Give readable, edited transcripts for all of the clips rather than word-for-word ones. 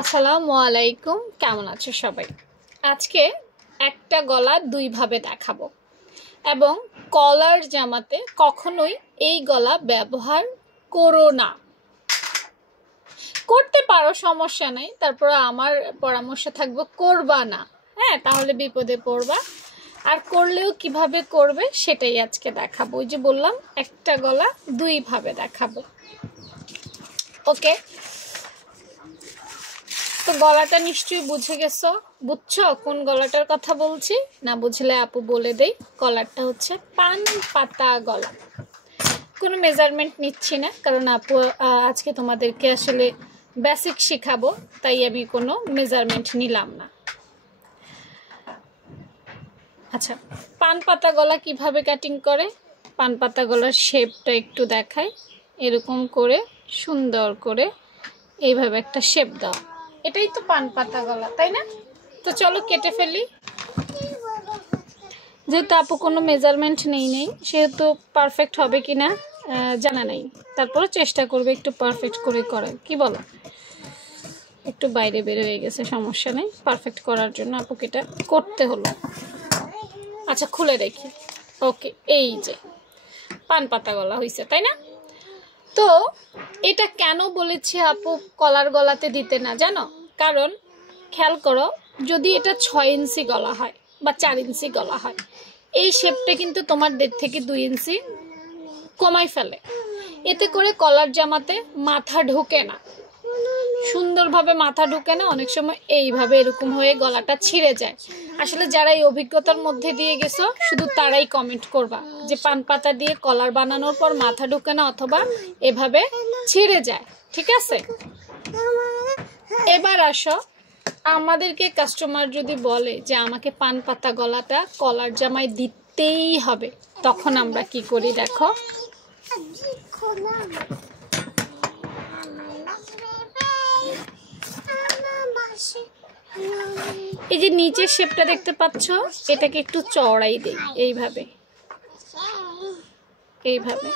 আসসালামু আলাইকুম, কেমন আছো সবাই? আজকে একটা গলা দুই ভাবে দেখাবো এবং কলার জামাতে কখনোই এই গলা ব্যবহার করো না। করতে পারো, সমস্যা নাই, তারপর আমার পরামর্শ থাকবে করবা না। হ্যাঁ, তাহলে বিপদে পড়বা। আর করলেও কিভাবে করবে সেটাই আজকে দেখাবো। ওই যে বললাম একটা গলা দুই ভাবে দেখাবো। ওকে, তো গলাটা নিশ্চয়ই বুঝছো কোন গলাটার কথা বলছি? না বুঝলে আপু বলে দেই, গলাটা হচ্ছে পান পাতা গলা। কোনো মেজারমেন্ট নিচ্ছি না, কারণ আপু আজকে তোমাদেরকে আসলে বেসিক শেখাবো, তাই আমি কোনো মেজারমেন্ট নিলাম না। আচ্ছা, পান পাতা গলা কিভাবে কাটিং করে? পান পাতা গলার শেপটা একটু দেখাই। এরকম করে সুন্দর করে এইভাবে একটা শেপ দাও, এটাই তো পান পাতা গলা, তাই না? তো চলো কেটে ফেলি। যেহেতু আপু কোনো মেজারমেন্ট নেই সেহেতু পারফেক্ট হবে কি না জানা নেই, তারপরে চেষ্টা করবে একটু পারফেক্ট করে করার। কি বলো? একটু বাইরে বের হয়ে গেছে, সমস্যা নেই, পারফেক্ট করার জন্য আপুকে এটা করতে হলো। আচ্ছা, খুলে দেখি। ওকে, এই যে পান পাতা গলা হয়েছে, তাই না? তো এটা কেন বলেছি আপু কলার গলাতে দিতে না জানো? কারণ খেয়াল করো, যদি এটা 6 ইঞ্চি গলা হয় বা 4 ইঞ্চি গলা হয়, এই শেপটা কিন্তু তোমার 1.5 থেকে 2 ইঞ্চি কমাই ফেলে। এতে করে কলার জামাতে মাথা ঢোকে না, সুন্দরভাবে মাথা ঢোকে না। অনেক সময় এইভাবে এরকম হয়ে গলাটা ছিঁড়ে যায়। আসলে যারা এই অভিজ্ঞতার মধ্যে দিয়ে গেছো শুধু তারাই কমেন্ট করবা যে পান পাতা দিয়ে কলার বানানোর পর মাথা ঢোকে না অথবা এভাবে ছিঁড়ে যায়। ঠিক আছে, এবার আসো, আমাদেরকে কাস্টমার যদি বলে যে আমাকে পান পাতা গলাটা কলার জামায় দিতেই হবে, তখন আমরা কি করি দেখো। এই যে নিচের শেপটা দেখতে পাচ্ছ, এটাকে একটু চওড়াই দেই, এইভাবে এইভাবে।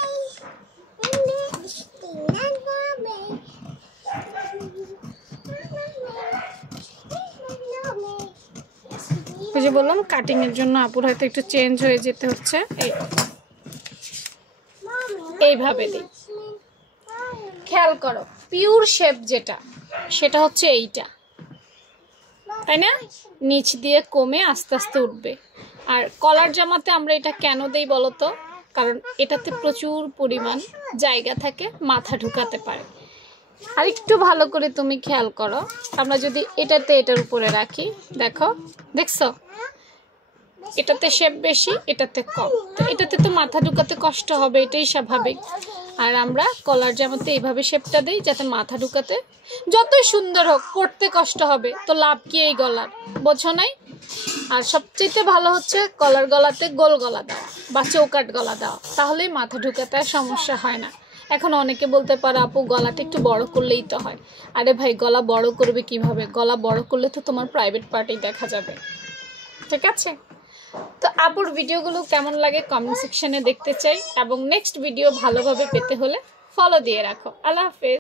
ওই যে বললাম কাটিং এর জন্য আপুর হয়তো একটু চেঞ্জ হয়ে যেতে হচ্ছে। এইভাবে দিই, খেয়াল করো পিওর শেপ যেটা সেটা হচ্ছে এইটা, তাই না? নিচ দিয়ে কমে আস্তে আস্তে উঠবে। আর কলার জামাতে আমরা এটা কেন দেই বলতো? কারণ এটাতে প্রচুর পরিমাণ জায়গা থাকে, মাথা ঢুকাতে পারে। আর একটু ভালো করে তুমি খেয়াল করো, আমরা যদি এটাতে এটার উপরে রাখি, দেখছো এটাতে শেপ বেশি, এটাতে কম, তো এটাতে তো মাথা ঢুকাতে কষ্ট হবে, এটাই স্বাভাবিক। আর আমরা কলার জামাতে এইভাবে শেপটা দেই যাতে মাথা ঢুকাতে যতই সুন্দর হোক পড়তে কষ্ট হবে, তো লাভ কি এই গলার? বোঝো নাই? আর সবচেয়ে ভালো হচ্ছে কলার গলাতে গোল গলা দেওয়া বা চৌকাট গলা দেওয়া, তাহলেই মাথা ঢুকাতে আর সমস্যা হয় না। এখন অনেকে বলতে পারে আপু গলাটা একটু বড় করলেই তো হয়। আরে ভাই, গলা বড় করবে কিভাবে? গলা বড় করলে তো তোমার প্রাইভেট পার্টেই দেখা যাবে। ঠিক আছে, তো আপুর ভিডিওগুলো কেমন লাগে কমেন্ট সেকশনে দেখতে চাই, এবং নেক্সট ভিডিও ভালোভাবে পেতে হলে ফলো দিয়ে রাখো। আল্লাহ হাফেজ।